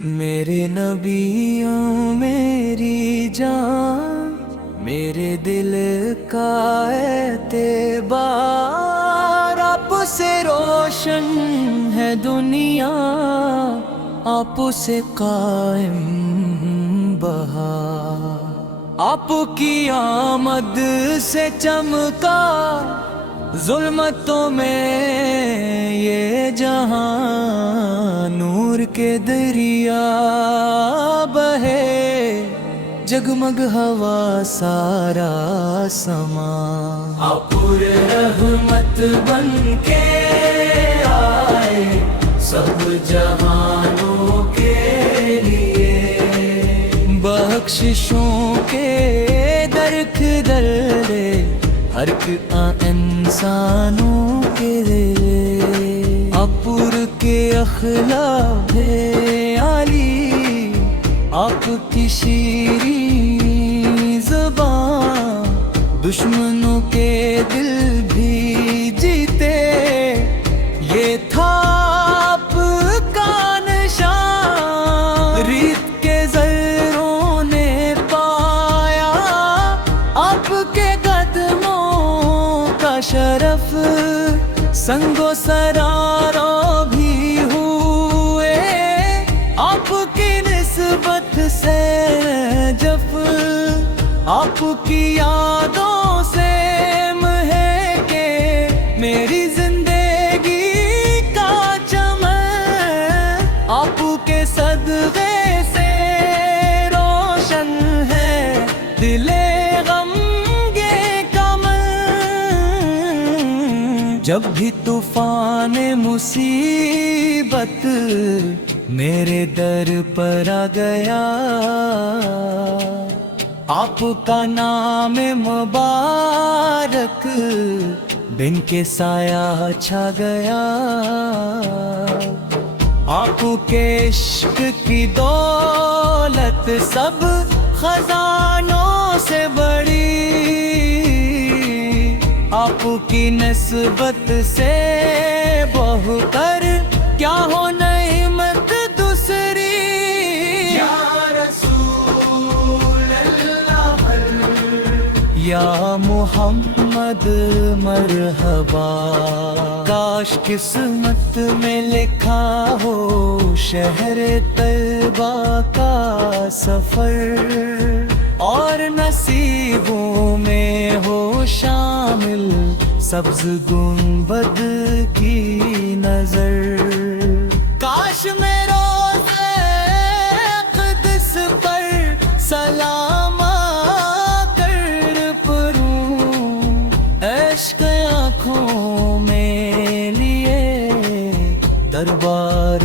میرے نبیوں میری جان، میرے دل کا اعتبار، آپ سے روشن ہے دنیا، آپ سے قائم بہار، آپ کی آمد سے چمکا ظلمتوں میں یہ جہاں، نور کے دریا بہے، جگمگ ہوا سارا سما، آپ پر رحمت بن کے آئے سب جہانوں کے لیے، بخششوں کے در دے ہر انسانوں کے لیے، اپر کے اخلاق عالی، آپ کی شیریں زبان، دشمنوں کے دل بھی جیتے، یہ تھا آپ کا نشان، ریت کے زروں نے پایا آپ کے قدموں کا شرف، سنگ و سراروں بھی ہوئے آپ کی نسبت سے جف، آپ کی یادوں سے مہکے میری زندگی کا چمن، آپ کے صدقے سے روشن ہے دل جب بھی طوفان مصیبت میرے در پر آ گیا، آپ کا نام مبارک بن کے سایہ چھا گیا، آپ کے عشق کی دولت سب خزانوں سے بڑی، آپ کی نسبت سے بہہ کر کیا ہو نعمت دوسری، یا رسول اللہ یا محمد مرحبا، کاش قسمت میں لکھا ہو شہر طیبہ کا سفر، اور نصیبوں میں ہو شامل سبز گنبد کی نظر، کاش میں روزے اقدس پر سلام کر پڑھوں، عشق آنکھوں میں لیے دربار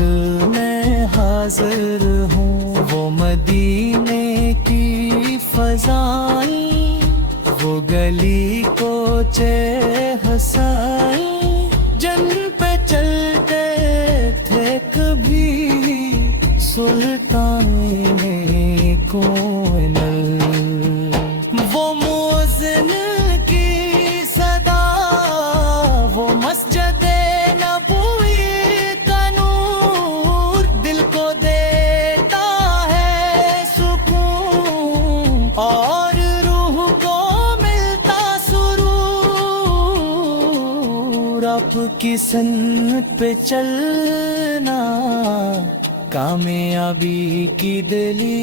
میں حاضر ہوں، وہ مدینے کی فضائیں، وہ گلی کوچے حسائیں، جن پہ چلتے تھے کبھی سلطان کوئنل، وہ مؤذن کی صدا، وہ مسجد نبوی کا نور، دل کو دیتا ہے سکون، اور روح کو ملتا سرور، آپ کی سنت پہ چلنا کامیابی کی دلیل،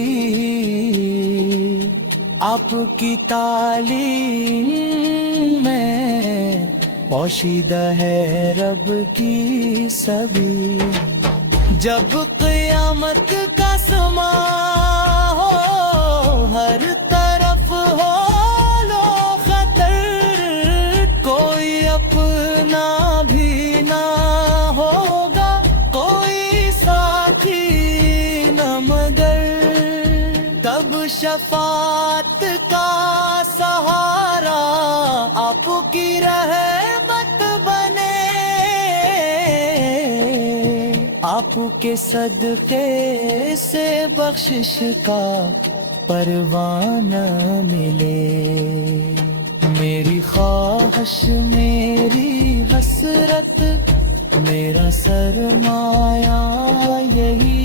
آپ کی تعلیم میں پوشیدہ ہے رب کی سبیل، جب قیامت کا سما ہو ہر طرف ہو لو خطر، کوئی اپنا بھی نہ ہوگا کوئی ساتھی نہ مگر، تب شفاعت کا سہارا آپ کی رحمت بنے، آپ کے صدقے سے بخشش کا پروانہ ملے، میری خواہش میری حسرت میرا سرمایہ یہی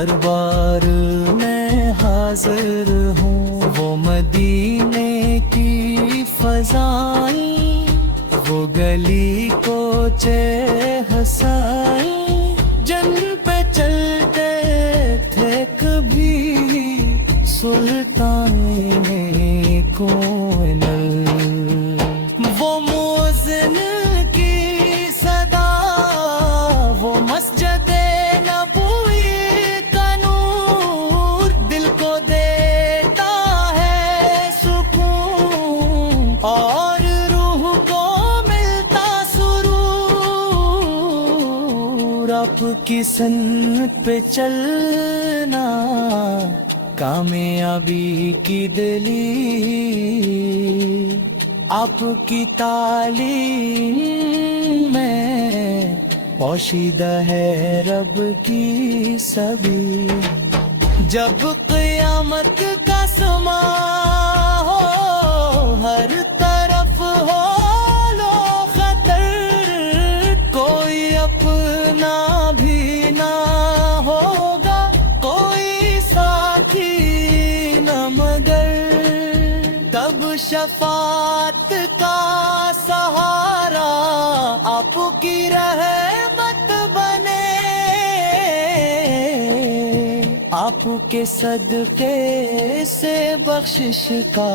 دربار میں حاضر ہوں، وہ مدینے کی فضائیں، وہ گلی کوچے حسائیں، جن پہ چلتے تھے کبھی سلطان کوئنل، وہ مؤذن کی صدا، وہ مسجد نبوی کا نور، دل کو دیتا ہے سکون اور روح کو ملتا سرور، آپ کی سنت پہ چلنا کامیابی کی دلیل، آپ کی تعلیم میں پوشیدہ ہے رب کی سبیل، جب قیامت کا سما ہو، ہر طرف ہو لو خطر، کوئی اپنا بھی نہ ہوگا، کوئی ساتھی نہ مگر، تب شفاعت کا سہارا آپ کی رحمت بنے، آپ کے صدقے سے بخشش کا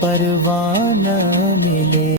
پروانہ ملے۔